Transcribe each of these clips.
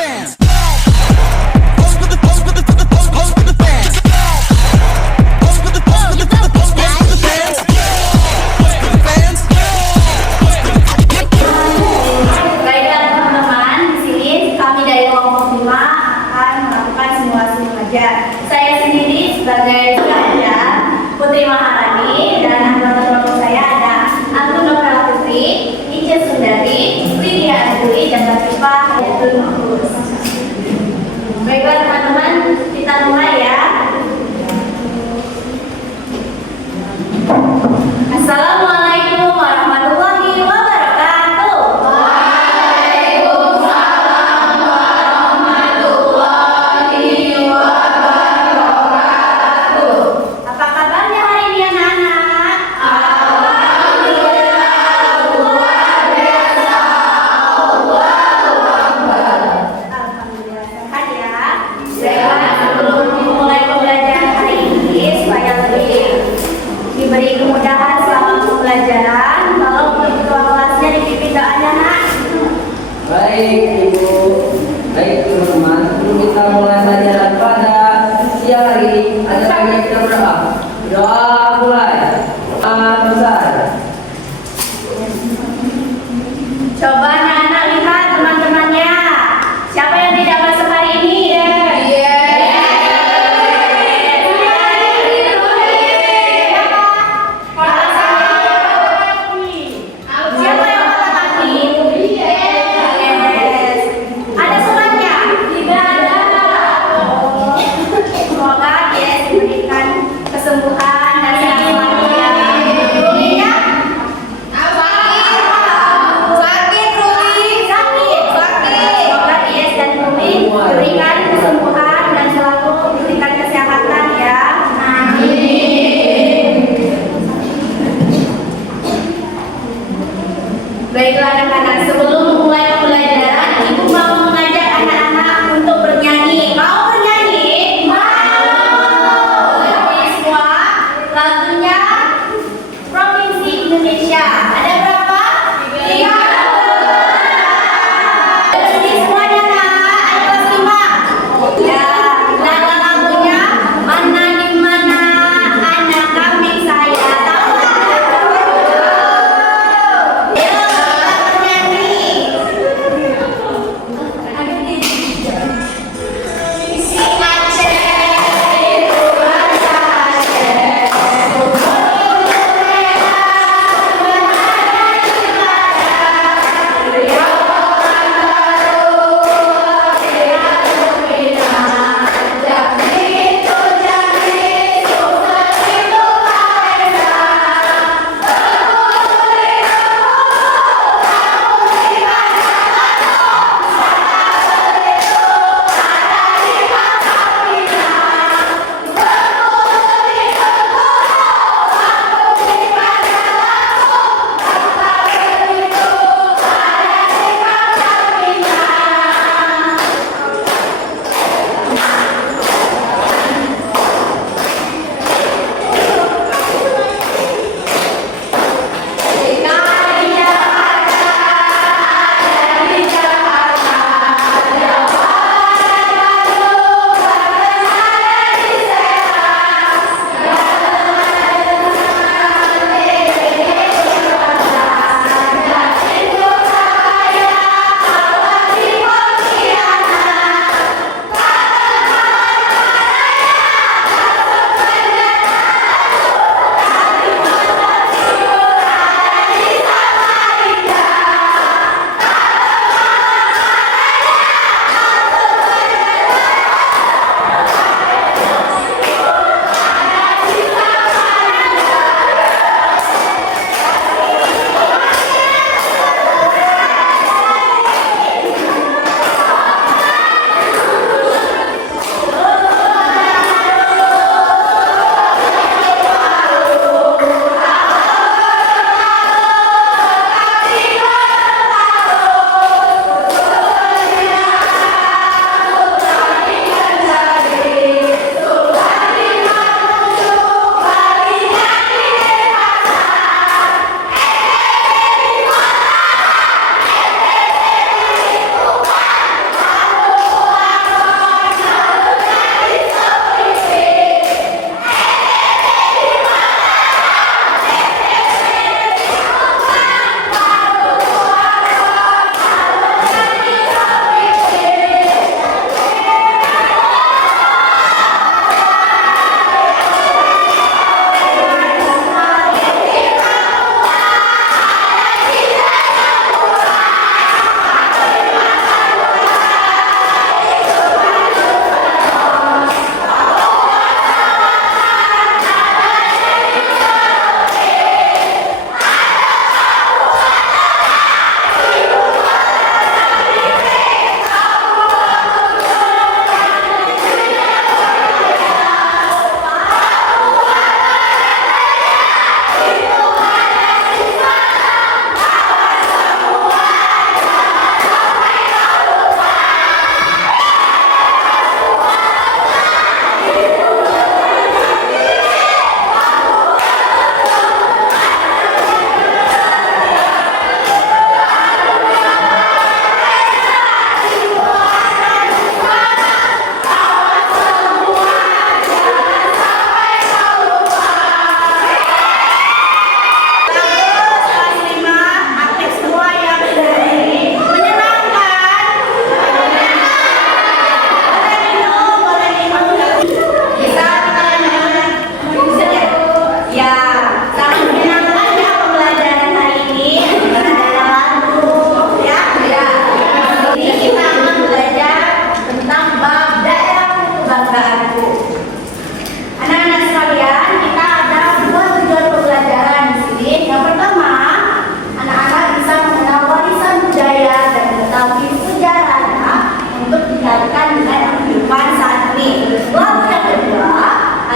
fans. Pose for the fans. Pose for the fans. Baiklah teman-teman, di sini kami dari kelompok 5 akan melakukan simulasi mengajar. Saya sendiri sebagai pelajar Putri Maharani dan anggota kelompok saya ada Anggun Novela Putri, Ica Sundari, Lydia Andri, dan Latifah Hayatul Mahfuz. Baiklah teman-teman, kita mulai ya. Assalamualaikum warahmatullahi wabarakatuh. Apa kabarnya hari ini anak-anak? Alhamdulillah sehat ya. Sebelum dimulai pembelajaran hari ini, supaya lebih diberi kemudahan selama pembelajaran, kalau untuk ketua kelasnya dipimpin doanya nak. Baik Ibu, baik teman-teman, sebelum kita mulai pelajaran pada siang hari, ada lagi kita berdoa. Doa mulai. Besar. Coba anak-anak lihat teman-temannya. Siapa yang tidak masuk hari ini? Siapa yang patah kaki? Yes. Ada suratnya? Tidak ada.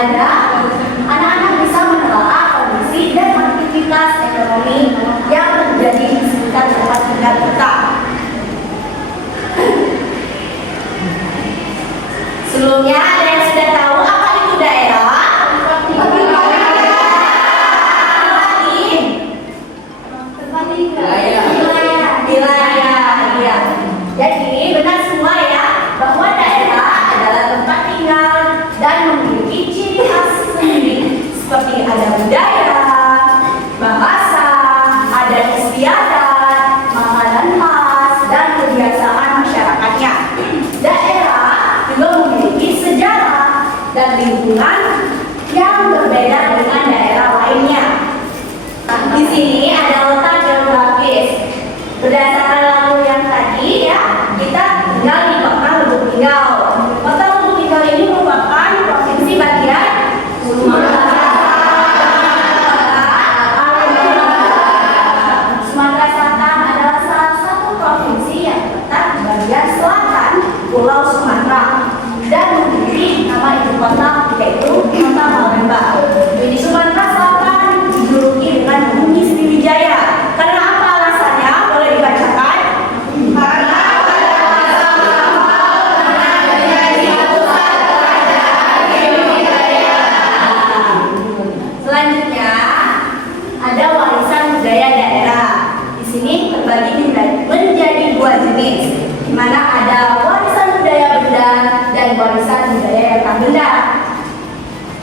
ada, anak-anak bisa menelaah kondisi dan aktivitas ekonomi yang terjadi di sekitar tempat tinggal kita. Sebelumnya ada yang sudah tahu apa itu daerah? Wilayah. Iya. Jadi benar semua ya bahwa daerah adalah tempat tinggal dan memiliki ciri khas sendiri seperti ada budaya, bahasa, adat istiadat, makanan khas dan kebiasaan masyarakatnya. Daerah juga memiliki sejarah dan lingkungan yang berbeda dengan daerah lainnya. Di sini ada letak geografis. Berdasarkan lagu yang tadi ya, kita tinggal di kota Lubuk Linggau. Kota Lubuk Linggau ini merupakan provinsi bagian Sumatera Selatan adalah salah satu provinsi yang terletak di bagian selatan Pulau Sumatera dan memiliki nama ibu kota yaitu Kota Palembang. Di Sumatera Selatan dijuluki dengan Bumi Sriwijaya. Karena apa alasannya? Boleh dibacakan? Karena selanjutnya ada warisan budaya daerah. Di sini terbagi menjadi dua jenis, di mana ada warisan budaya benda dan warisan budaya yang tak benda.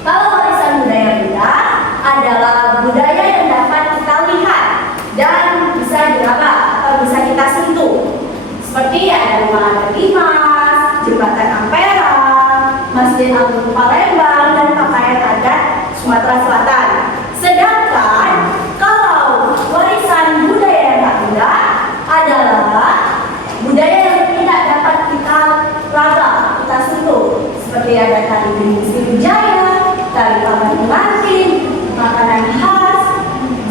Kalau warisan budaya benda adalah budaya yang dapat kita lihat dan bisa diraba atau bisa kita sentuh, seperti ada rumah adat Dimas, jembatan Ampera, Masjid Agung Palembang, dan pakaian adat Sumatera Selatan. Sedangkan kalau warisan budaya yang tak benda adalah budaya yang tidak dapat kita raba, kita sentuh, seperti ada tari Bumi Sriwijaya, tari paman pengantin, makanan khas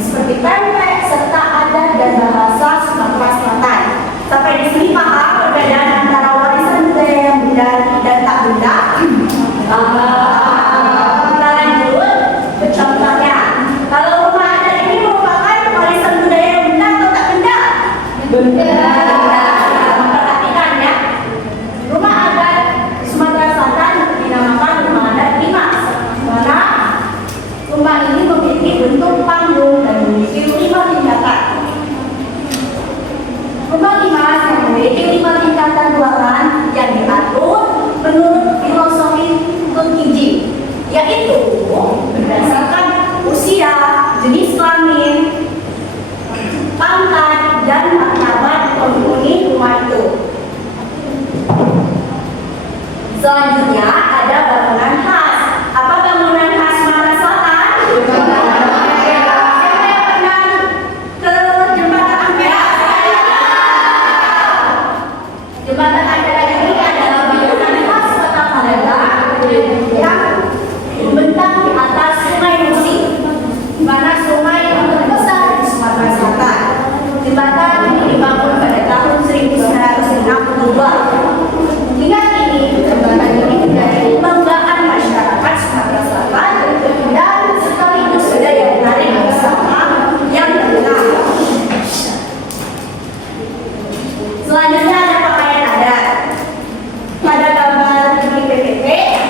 seperti pempek, serta adat dan bahasa Sumatera Selatan. Sampai di sini paham perbedaan antara warisan budaya yang benda dan tak benda? Kita lanjut ke contohnya. Kalau rumah adat ini merupakan warisan budaya yang benda atau tak benda? Benda. Perhatikan ya. Rumah adat Sumatera Selatan dinamakan rumah adat Dimas. Mana rumah ini memiliki bentuk panggung dan memiliki 5 tingkatan. Rumah Dimas yang memiliki 5 tingkatan ruangan yang diatur menurut filosofi Tukiji, yaitu berdasarkan usia, jenis kelamin, pangkat, dan martabat penghuni rumah itu. Selanjutnya ada bangunan khas. Apa bangunan khas Sumatera Selatan? Siapa yang pernah ke jembatan Ampera? Jembatan Ampera ini adalah bangunan khas Kota Palembang yang membentang di atas Sungai Musi, di mana sungai yang terbesar di Sumatera Selatan. Jembatan ini dibangun pada tahun 1962. Hingga kini jembatan ini menjadi kebanggaan masyarakat Sumatera Selatan dan sekaligus daya tarik wisata yang terkenal. Selanjutnya ada pakaian adat. Pada gambar di PPT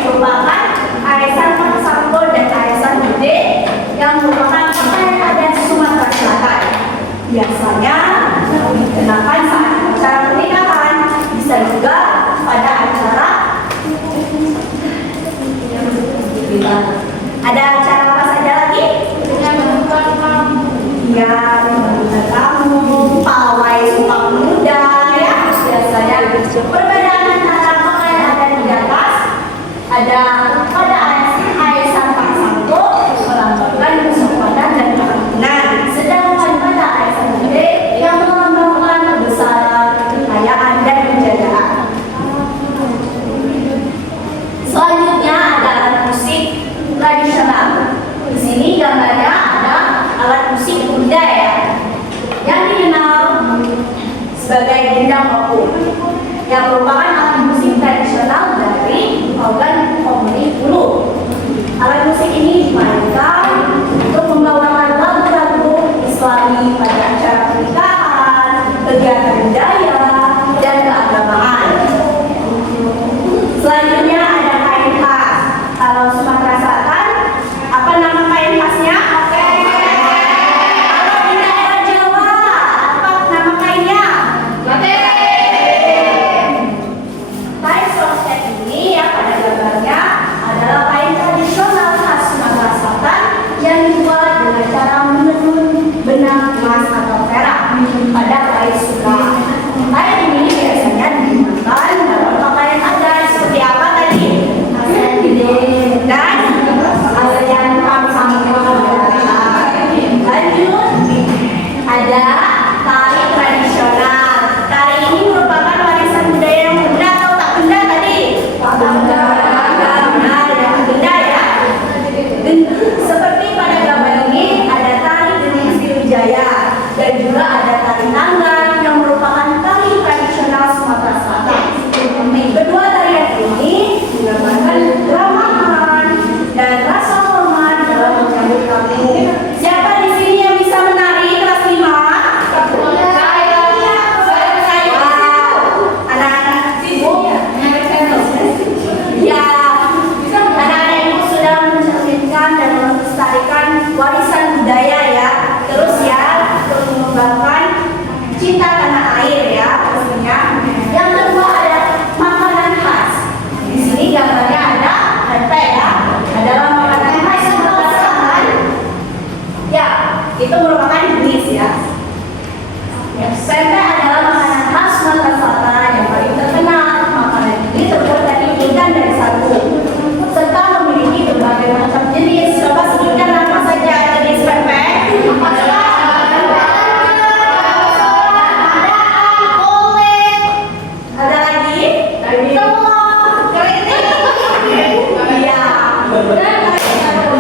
merupakan arisan Sampul dan arisan Gede yang merupakan pakaian adat Sumatera Selatan. Biasanya dikenakan saat acara pernikahan, bisa juga pada acara ada acara apa saja lagi? Ya, membuka tamu, pawai sumpah pemuda, ya biasanya. Perbedaan antara pakaian adat di atas ada pada arisan Pak Santo melambangkan kesopanan dan kerukunan, sedangkan pada arisan Gede yang melambangkan kebesaran, kekayaan, dan penjagaan. Selanjutnya ada alat musik tradisional. Di sini gambarnya ada alat musik budaya yang dikenal sebagai gendang opung, yang merupakan alat musik tradisional dari organ komunitas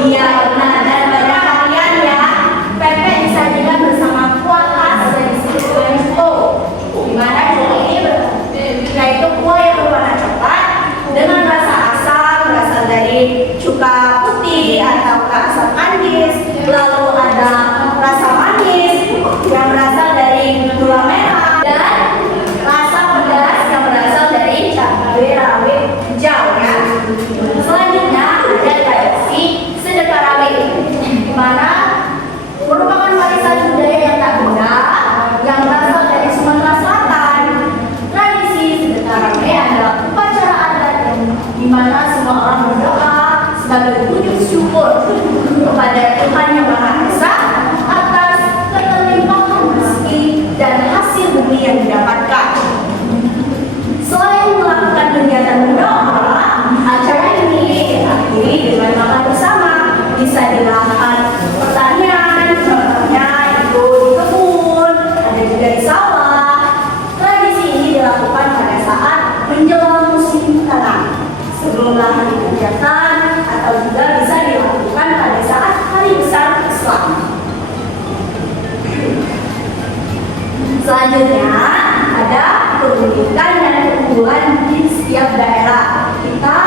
Iya, benar. Dan pada kalian ya, pepek disajikan bersama kuah khas dari suku Mexico. Di mana kuah ini yaitu kuah yang berwarna coklat dengan rasa asam berasal dari cuka putih atau asam manis. Lalu ada rasa manis yang berasal dari gula merah dan rasa pedas yang berasal dari cabai rawit hijau ya. Selanjutnya ada tradisi sedekah rawit, di mana merupakan warisan budaya yang tak benda yang berasal dari Sumatera Selatan. Tradisi sedekah rawit adalah upacara adat di mana semua orang berdoa sebagai wujud syukur kepada Tuhan Yang Maha Esa atas keterlimpahan rezeki dan hasil bumi yang didapatkan. Selain melakukan kegiatan berdoa, acara ini diakhiri dengan makan bersama. Bisa di lahan pertanian, contohnya itu di kebun, ada juga di sawah. Tradisi ini dilakukan pada saat menjelang musim tanam, sebelum lahan dikerjakan, atau juga bisa dilakukan pada saat hari besar Islam. Selanjutnya ada keunikan dan keunggulan di setiap daerah. Kita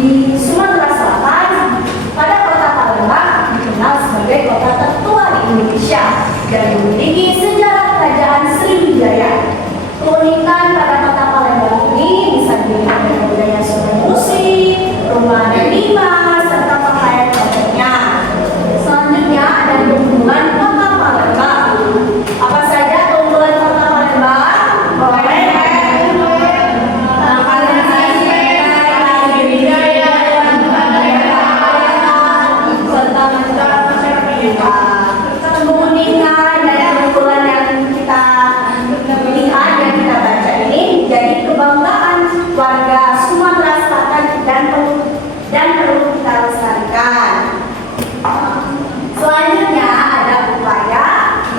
di Sumatera Selatan pada kota Palembang dikenal sebagai kota tertua di Indonesia dan memiliki sejarah kerajaan Sriwijaya. Keunikan pada kota Palembang ini bisa dilihat dari budaya sungai musik, rumah dan limbah, serta pakaian kodenya. Selanjutnya ada keunggulan kota Palembang. Apa saja keunggulan kota Palembang? Keunikan dan keunggulan yang kita lihat dan kita baca ini jadi kebanggaan warga Sumatera Selatan dan perlu kita lestarikan. Selanjutnya ada upaya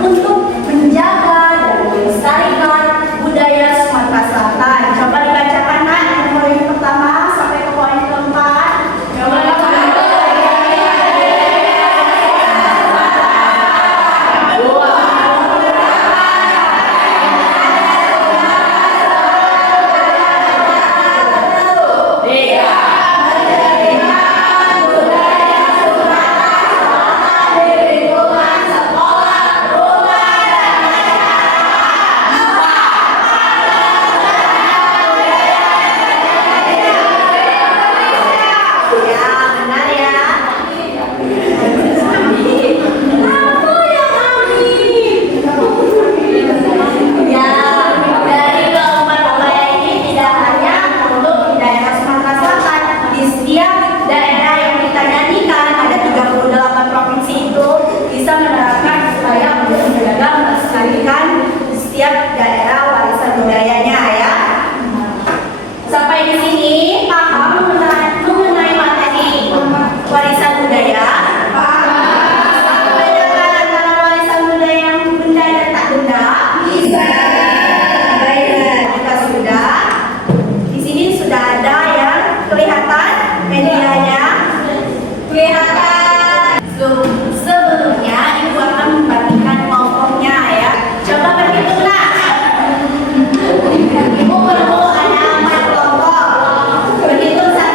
untuk menjaga dan melestarikan budaya Sumatera Selatan. Coba dibacakan Nak, dari poin pertama sampai ke poin keempat. Ya, benar ya. Apa yang amin? Ya, dari keempat upaya ini tidak hanya untuk di daerah Sumatera Selatan, di setiap daerah yang kita nyanyikan ada 38 provinsi itu bisa menerapkan upaya untuk menjaga melestarikan di setiap daerah warisan budayanya ya. Sampai di sini paham mengenai materi warisan budaya? Apa bedakan antara warisan budaya yang benda dan tak benda? Bisa. Baiklah, jika sudah, di sini sudah ada yang kelihatan medianya. Kelihatan. Sebelumnya ibu akan membagikan kelompoknya ya. Coba berhitung nak. Ibu perlu ada 4 kelompok. Berhitung 1,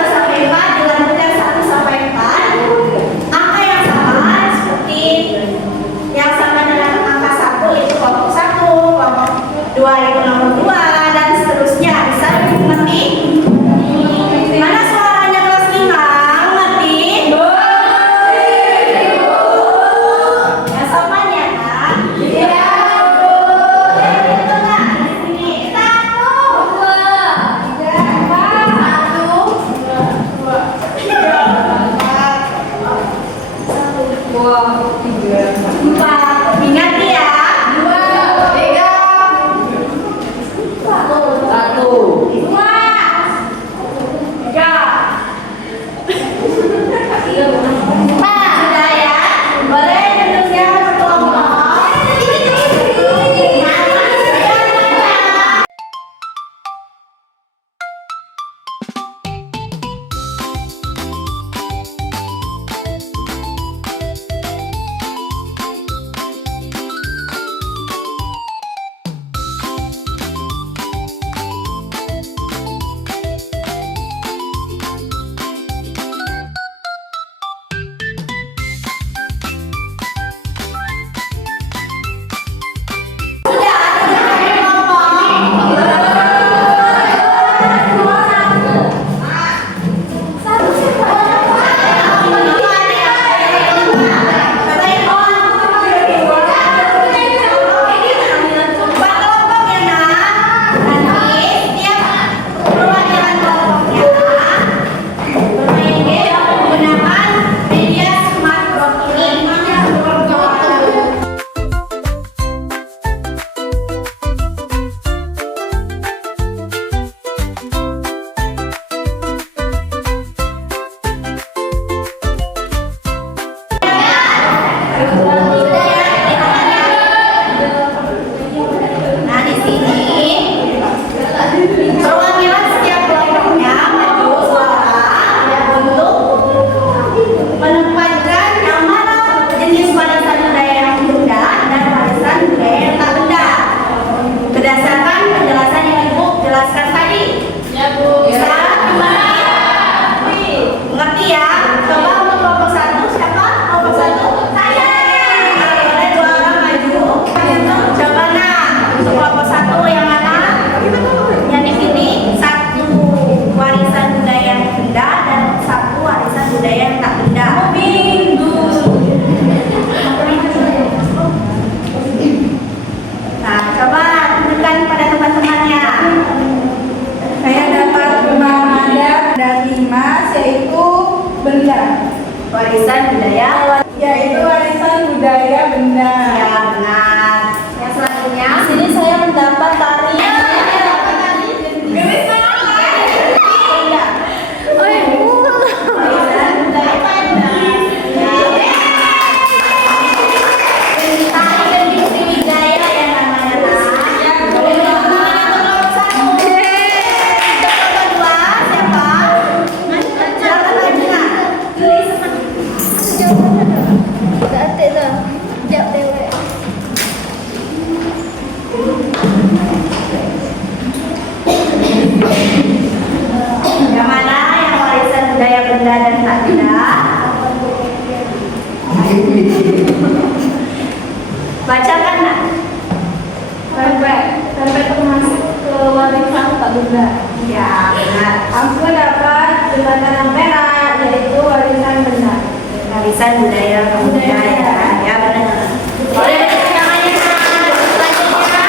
warisan budaya. Yaitu warisan budaya benda. Ya benar. Yang selanjutnya. Di sini saya mendapat tari. Yang mana yang warisan budaya benda dan tak benda? Bacakan nak. Pempek termasuk ke warisan tak benda. Ya benar. Aku dapat jembatan merah, yaitu warisan benda. Warisan budaya budaya. Ya benar. Boleh berikan tangannya nak. Selanjutnya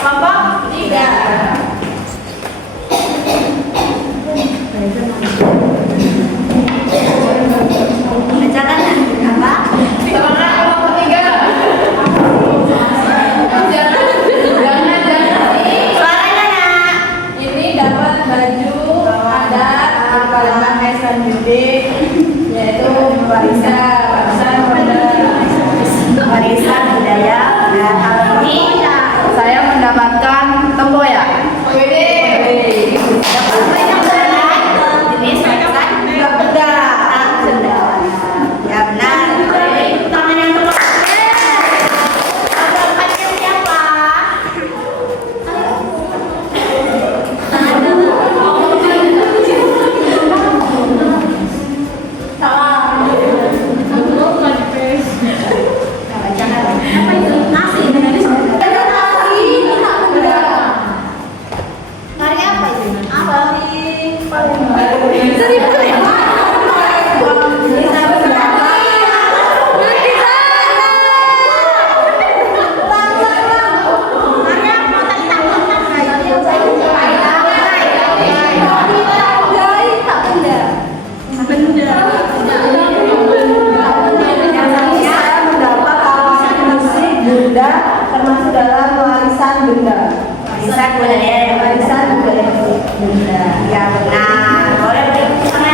kelompok 3. Bacakan nak. Apa? Suaranya nak. Ini dapat baju adat kalangan Aisan Judik, yaitu warisan Warisan budaya. Nah, kali ini saya mendapatkan tempoyak. jenis warisan benda. Benda. Ya benar. Tangan yang terus. Dapatnya siapa? Apa itu? Nasi. Tari apa itu? Apa? Termasuk dalam warisan benda. Warisan budaya. Warisan budaya benda. Ya benar. Boleh beri tangan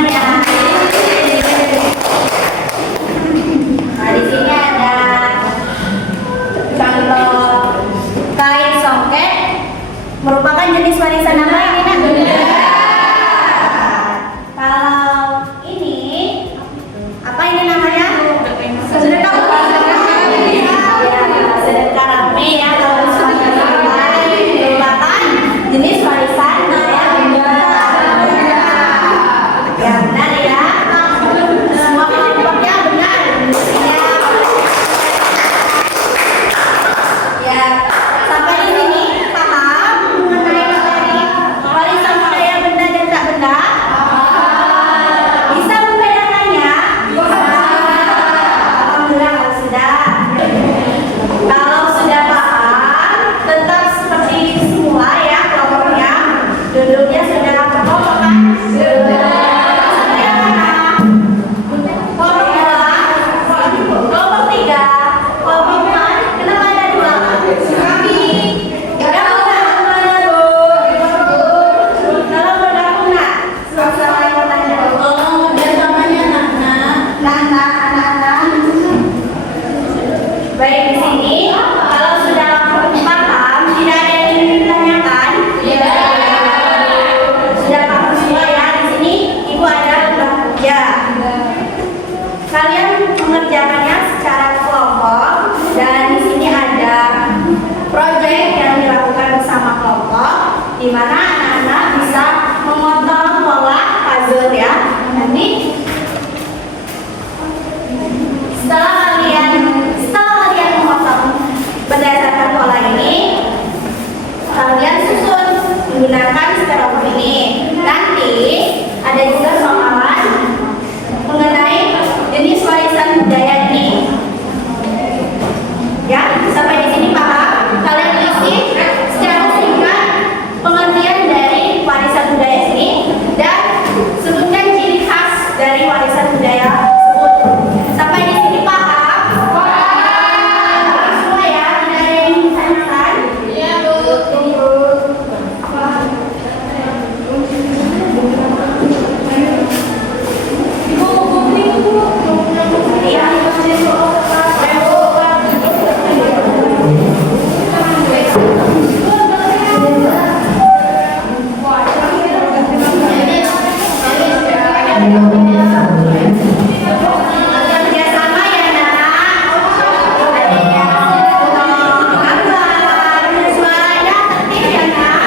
Kerjasama ya nak. Ada yang gambar, suaranya tertib ya nak.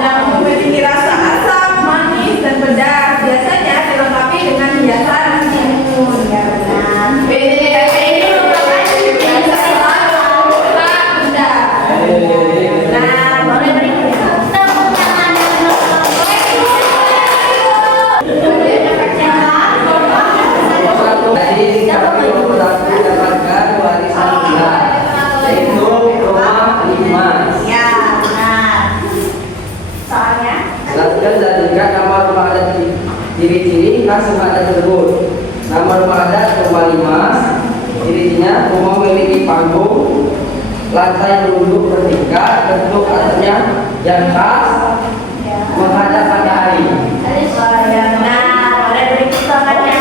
yang memiliki rasa asam, manis, dan pedas. Biasanya dilengkapi dengan hiasan timun. Ya benar. Ini merupakan jenis selalu tak benda. Nah, boleh berikutnya. Tepuk tangan yang Jadi kami mendapatkan warisan benda, yaitu rumah 5. Ya, benar. Soalnya Dan juga nama rumah adat ciri-ciri khas rumah adat tersebut. Nama rumah adat rumah 5, ciri-cirinya rumah memiliki panggung, lantai duduk bertingkat, bentuk atapnya yang khas menghadap matahari. wah, ya benar. Boleh berikut tangannya.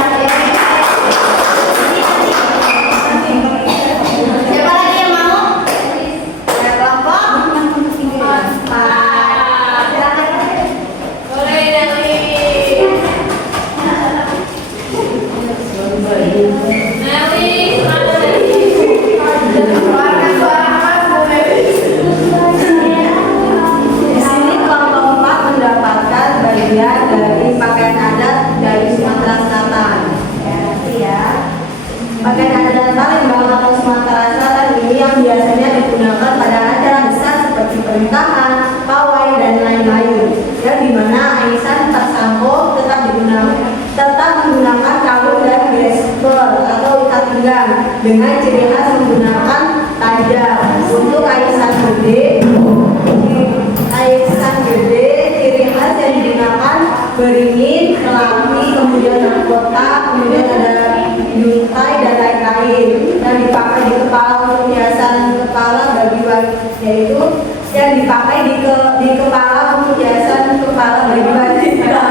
Siapa lagi yang mau? Ada kelompok? Silakan. Boleh dari Nelly, mana Nelly? Suara Mas boleh. Di sini kelompok 4 mendapatkan bagian dari pakaian adat dari Sumatera Selatan. Ya, nanti ya. Pakaian adat Palembang atau Sumatera Selatan ini yang biasanya digunakan pada acara besar seperti pernikahan, pawai, dan lain-lain. Yang dimana arisan tersangkut tetap menggunakan kalung dan gesper atau ikat pinggang dengan ciri khas menggunakan tajam. Untuk arisan gede, ciri khas yang digunakan beringin, kelambi, kemudian mahkota, kemudian ada yuntai dan lain-lain yang dipakai di kepala untuk hiasan kepala bagi yaitu yang dipakai di kepala untuk hiasan kepala bagi wanita.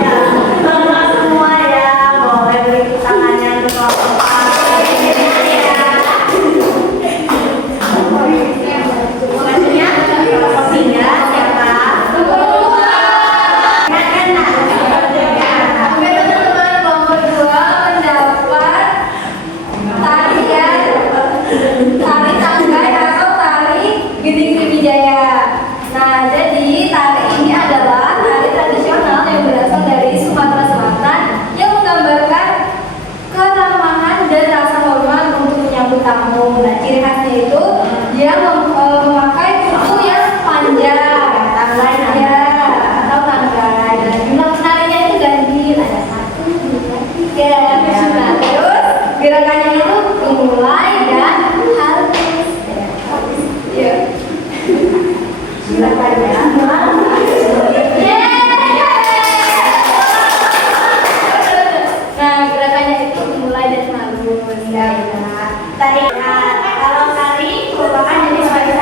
Ya, teman semua ya, boleh beri tangannya ke kelompok A. Maksudnya, kelompok 3 siapa? Oke teman-teman, kelompok 2 mendapat tari tanggai atau tari Gending Sriwijaya. Nah, jadi tari ini adalah tari tradisional yang berasal dari Sumatera Selatan yang menggambarkan keramahan dan rasa hormat untuk menyambut tamu. Nah, ciri khasnya itu dia memakai kuku yang panjang, Tanggai, ya, atau tanggai. Dan jumlah penarinya itu ganjil, ada 1, 2, 3. Nah, terus gerakannya itu dimulai dan halus. Ya. Silakan ya. Nah, gerakannya itu dimulai dan halus. Ya, benar. Tari, kalau tari merupakan jenis warisan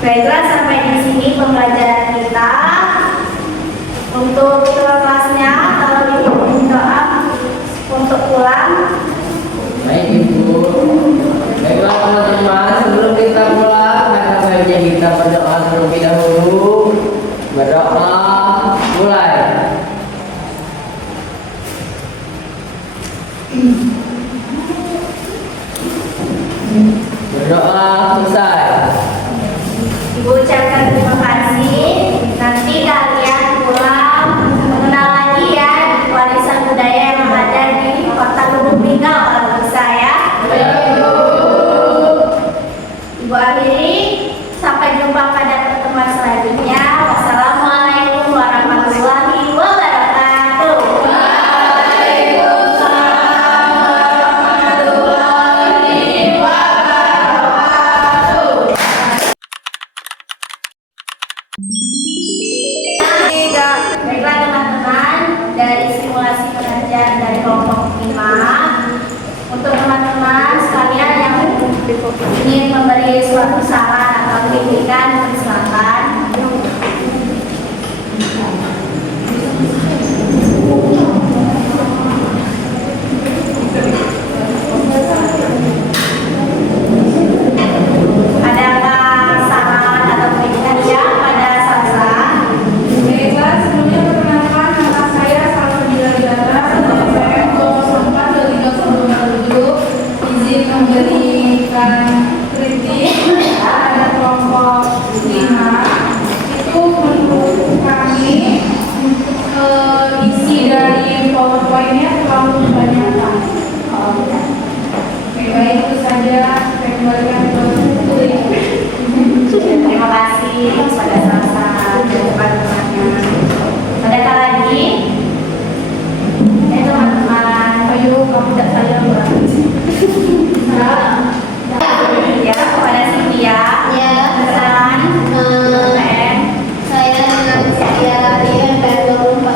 Baiklah, sampai di sini pembelajaran kita. Untuk kelasnya, kalau diminta doa untuk pulang. Baik Ibu. Baiklah teman-teman, sebelum kita pulang, maka baiknya kita berdoa terlebih dahulu. Berdoa, mulai. Berdoa selesai. Ibu ucapkan terima kasih. Nanti kalian pulang mengenal lagi ya warisan budaya yang ada di Kota Lubuk Linggau kalau bisa ya. Ibu akhiri, sampai jumpa pada pertemuan selanjutnya. Wassalamualaikum warahmatullahi wabarakatuh. Baiklah teman-teman, dari simulasi pengajian dari kelompok 5, untuk teman-teman sekalian yang ingin memberi suatu saran atau kritikan, silakan. Adakah saran atau kritikan ya pada Salsa? Baiklah, sebelumnya perkenalkan nama saya Salsa Dilara. Saya kelompok 4 dari kelas 7. Izin memberikan kritik pada kelompok 5. Itu menurut kami isi dari PowerPoint-nya terlalu banyak. Oke, baik, itu saja. Saya kembalikan ke Ibu. Terima kasih pada Salsa teman-temannya. Adakah lagi? Teman-teman, ayo kamu tidak saya ya kepada Cynthia. Ya, Pesan UN. saya dengan Cynthia Rian PN 24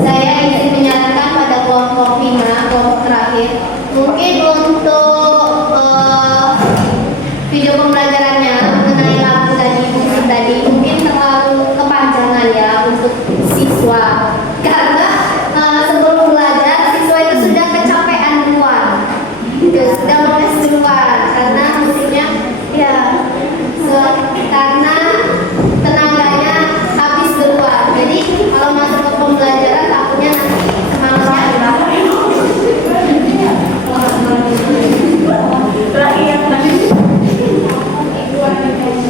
Saya ingin menyarankan pada kelompok 5, kelompok terakhir. Mungkin untuk video pembelajarannya mengenai lagu tadi, musik tadi, mungkin terlalu kepanjangan ya untuk siswa. Karena sebelum belajar, siswa itu sudah kecapean duluan. Sudah mulai duluan karena musiknya ya karena tenaganya habis duluan. Jadi kalau masuk ke pembelajaran takutnya nanti semangatnya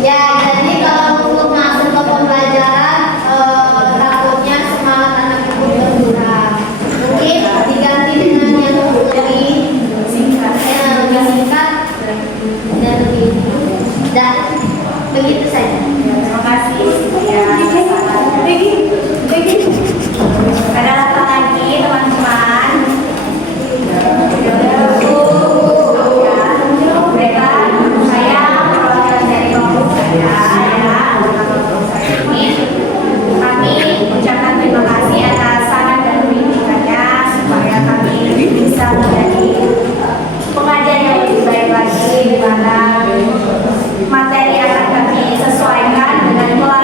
ya. Jadi kalau untuk masuk ke pembelajaran takutnya semangat anak itu berkurang. Mungkin diganti dengan yang lebih singkat dan lebih dan begitu saja. Terima kasih Cynthia. Ada apa lagi teman-teman? Baiklah, saya perwakilan dari kelompok saya ini. Kami ucapkan terima kasih atas saran dan kritikannya supaya kami bisa menjadi pengajar yang lebih baik lagi, di mana materi akan kami sesuaikan dengan pola